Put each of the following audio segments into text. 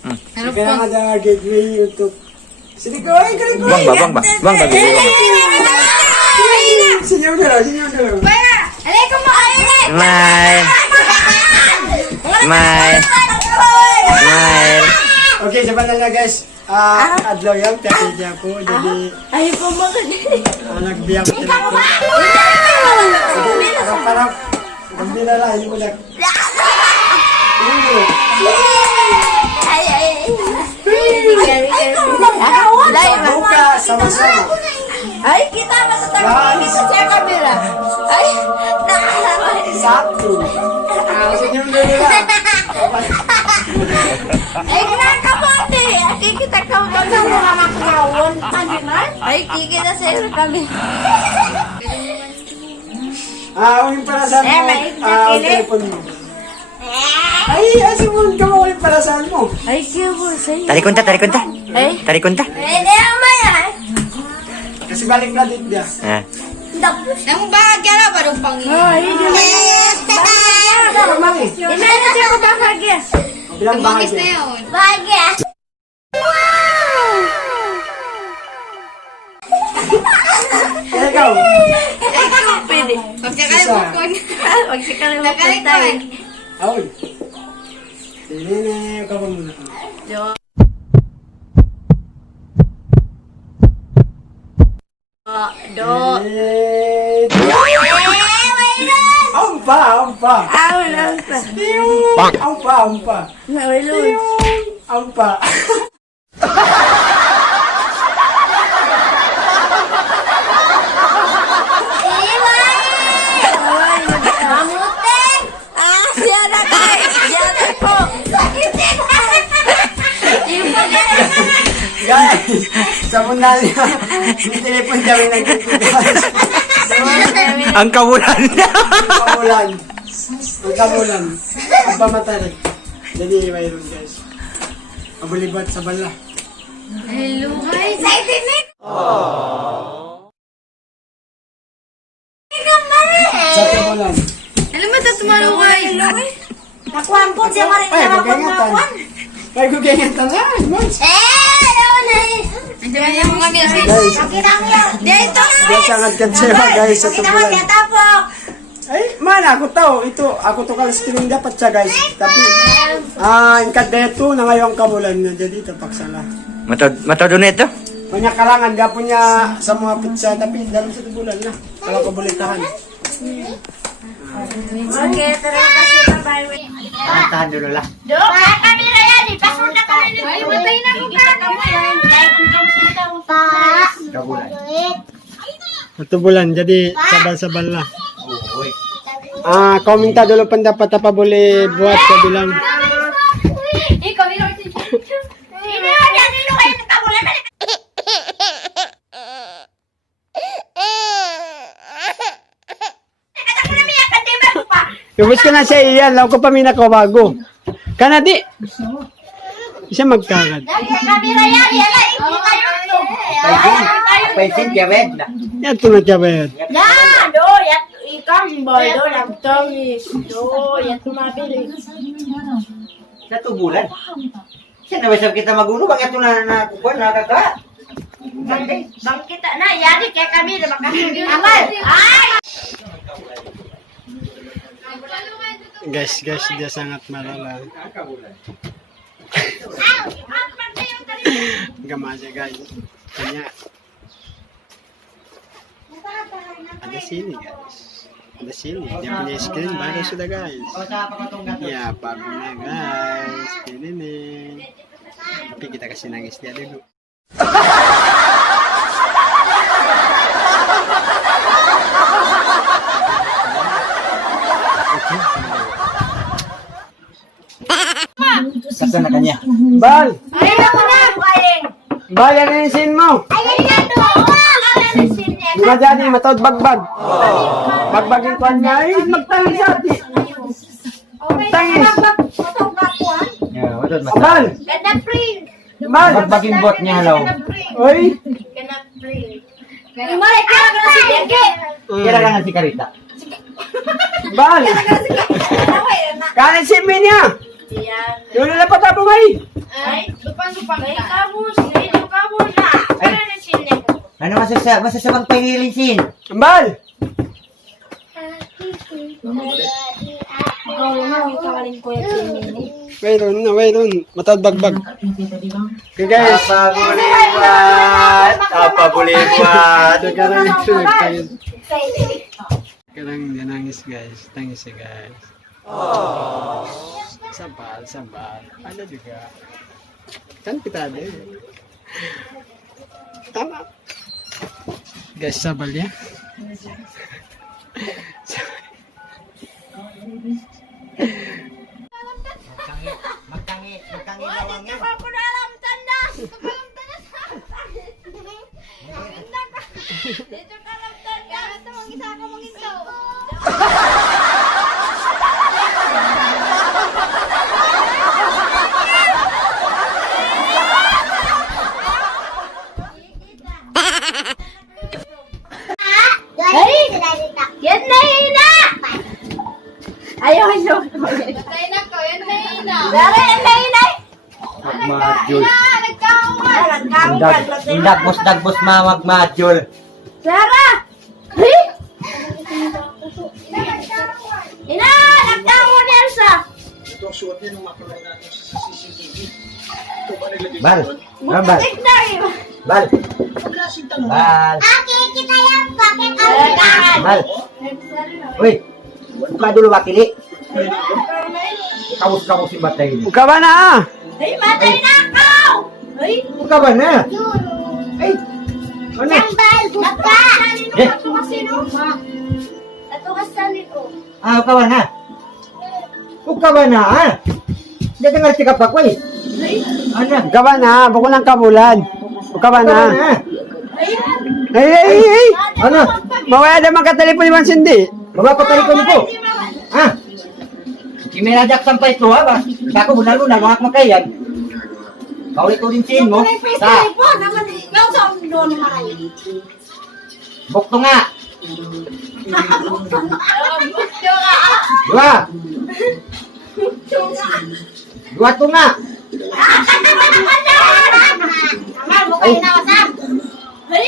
Kaya nga na gateway untuk... Sini ko, ay, kaya ko. Buang ba? Senyum dulu. Smile. Oke, sebentar guys. Adlo yang tadi aku jadi Ayaw ko makan. anak biang telepon. Harap-harap gembira lah ini udah. Buka sama-sama. Ay, kita masatang kita sa kamera. Ay, Satu. Senyum dulu lah. ay, kinakamote. Ay, kita kamote ng mga makawon. Ay, kita sa kami. Uling perasaan mo. Telepon mo. Ay, asimon ka mo uling perasaan mo. Ay, kiyo sa'yo. Tarik kunta. Ay, Tarik kunta. hindi naman yan. Kasi balik na din dia. Ah. Ang bahagya na ba nung Panginoon? Ay, hindi Mangi. na siya ko bahagya. Bilang bahagia. Bahagya. Kaya ikaw. Pwede. Pagkakalimukon. Pagkakalimukon tayo. Aul. Sini ka muna. Do. Ampa. Aw, lampa. Ampa. Nawilun. Ampa. Mamuteng! Siya na kayo! Siya na po! Guys, sa mundal niya, may telepon kami nagtitigas. Ang kabulan. Ang kamulan. Ang pamatarik. Jadi, mayroon guys. Mabulibat sa bala. Hello, hi! Sa itinik! Sa kamulan. Alam mo, tatumaro kayo. Nakuhan po siya marin Ay, magkangatan. Ay, gugangatan nga. Mons. Andiyan yung mga gilsin. Guys, Dito! dia sangat kecewa guys sa tubulan. Ay, mana aku tahu itu aku tuh kalau skimming dapat siya guys. Tapi ingkat deto na ngayong kamulan niya jadi terpaksa lah. Matodo na ito. Punya kalangan dia punya semua pizza tapi dalam 1 bulan lah kalau kau boleh tahan. Oke, terima kasih bye-bye. Tahan dulu lah. Dok, kamera yan. Ipasunda kami ni Ay, matay na ko ka. Kabulan. 1 bulan jadi sabal-sabal lah. Kau minta dulu pendapat apa boleh buat saya bilang. Ikaw, hindi wala nilo kayo nagkabulan. Ubus ka na siya iyan, law ko pa ko bago. Kana di. Siya magkagad. Kamera yan. Hindi kayo. Paisin jawed na. Yan ito na kabayad. Yan, do. Yan, ikaw, boy. Do, nagtongis. Do, yan tumabili. 1 bulan. Siya nabasab kita magulo. Bakit ito nakukuha? Nakaka? Bang kita na, yari kaya kami na makasugin. Amal! Ay! Guys, dia sangat malala. Gama aja guys. Kanya ada sini guys. Ada sini. Dia punya screen baru sudah guys. Ya, bagus na guys. Ini nih. Tapi kita kasih nangis dia dulu. Sasa na kanya. Bal! Ay, ako na! Kaling! Bal, yan ang sin mo. Ay, yan do! Ang sin niya. Di ba dyan eh, matawad bagbag. Bagbagin ko niya. Ay, magtangis sa ati. Tangis. Matong kapuan. Yeah, wadod Bal! Ganda print. Bal! Bagbaging bot niya halaw. Oy! Ganda print. Umay, kaya ka na si Denge. Kira ka nga si Karita. Bal! Kanan si Minya! Yan. Yung nalapat ako may! Ay, lupang-lupang ka. Ay, kabus. Ay, kabus na. Pero na sila ko. Ano masasabang pangilisin? Ambal! Mayroon. Matadbagbag. Okay guys. Apa-buliwat. Karang nangis guys. Tangis siya guys. Sabal. Ano juga. Kan kita ada. Tama. Guys, sabal ya. Magtangi Wah, bawang dito yan. ka po na alam tanda. Dito ka alam tanda. Dito ka alam tanda. Ito mong isa ako mong isa. Yan na ina! Ayaw. Patay na ko, yan na ina. Dari, yan na ina. Magmadyol. Nagkawal. Dagbos magmadyol. Sarah! Hey! Ina! Nagkawal yan sa! Bal. Bal. Mutik na rin. Bal. Bal. Kita yan, bakit ang Bal. Uy. Buka dulu wakili. Kamus si batay ini. Buka ba na? Ay, matay na ako! Ay! Buka ba na? Ay. Ano? Tambal! Buka! Eh. Ito kasi no? Ito kasi no? Ah, buka ba na? Buka ba na? Ah. Dia dengar sikap aku eh. Ano? Buka ba na? Buko ng kabulan. Buka ba Buka na? ba na? Hey! Ano? Mawaya na magkatelepon ni Mansindi. Magpapatalikon ko. Ah. Kimelajak sampai itu ba? Ako bunalo na mga makayan. Kaulit-ulit sin mo. Sa. Bukto nga. Dua. Dua to nga.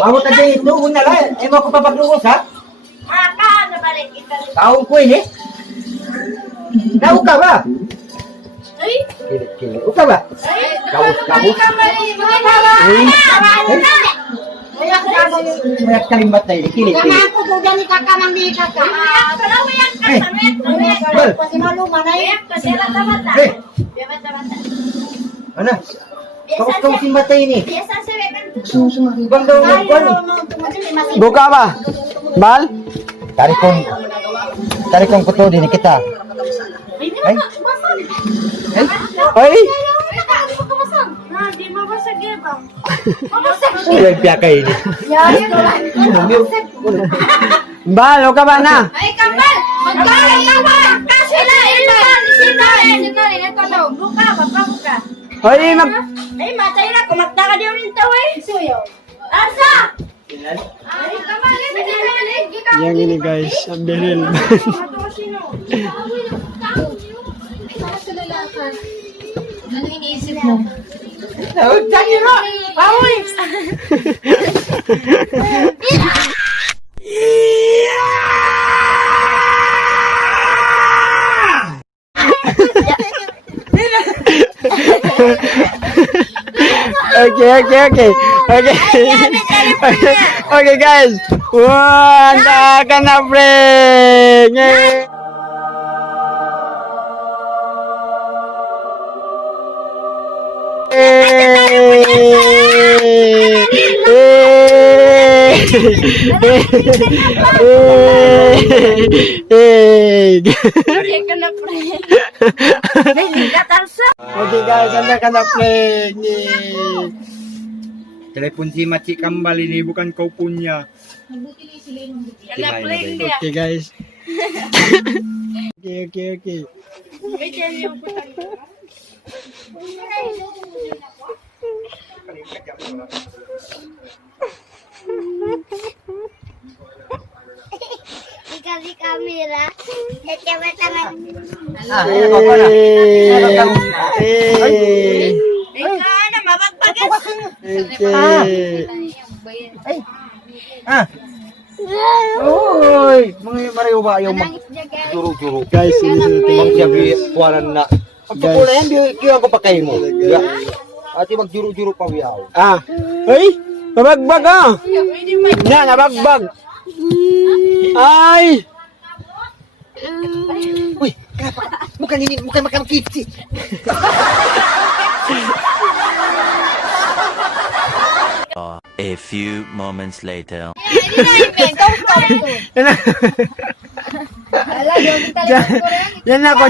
Mau tadi itu una lah. Mau ko papagluwas ha? Taong ko ini. Tahu ka ba? Kili. Uka ba? Mayak kalimbat na ini. Kili. Ano? Kau simbat ini. Bang daw Buka ba? Bal? Tarik kong puto din kita. Ay. Ay! Di mabasag yan bang? Uy, piyaka ini. Bal, buka ba na? Ay, kambal! Magkain kambal! Kasi na, ilan! Sinalin, ito daw. Buka, buka. Ay, Ay, matay na. Kumakta ka din yung tao eh. Suyo. Arsa! Ay, kambal! Yang ini guys, ang beril. Ano iniisip mo? Jangan lo. Aoy! Okay. Okay guys. Wah, anda kena prank. Kaya ka na pre. Hindi ka tarsa. Okay guys, anda kena prank. Telepon si Macik Kambal ini bukan kau punya. Kaya prank dia. Okay guys. Okay. May tiyan yung putang. Dikasih kamera, coba tangan. Ah, ini kau pala. Eh. Okay. Ay. Ah. Uy, mga mariyo ba yung juro-juro. Guys, ini sa Mang tingin. sabi kuwanan na. Ang pagkula yan, kaya ko pa kayo mo. Ati magjuro-juro pa wiyaw. Ah. Ay! Nabagbag ah! Na, nabagbag! Ay! Uy, kenapa? Bukan makan kipsi. A few moments later. Yan ako.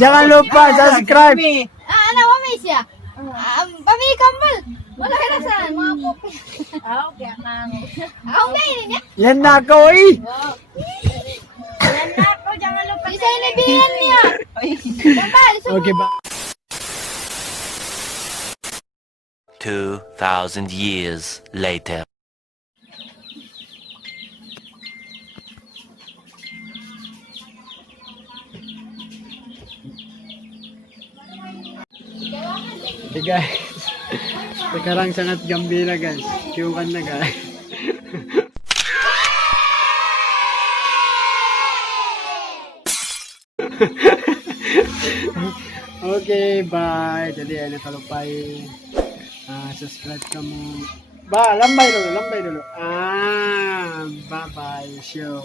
Jangan lupa subscribe. Ano ba may siya? Pamili kambal. Wala ka na saan, mga popi. Okay, ako ngayon niya. Yan na ako eh. Yan na ako, jangan lupa. Isa yung nabihan niya. Kambal, Okay ba? 2,000 years later. Okay guys. Sekarang sangat gembira guys. Kiukan na guys. Okay, bye. Jadi ano kalupay. Subscribe kamu. Ba, lambay dulu. Bye bye. Show.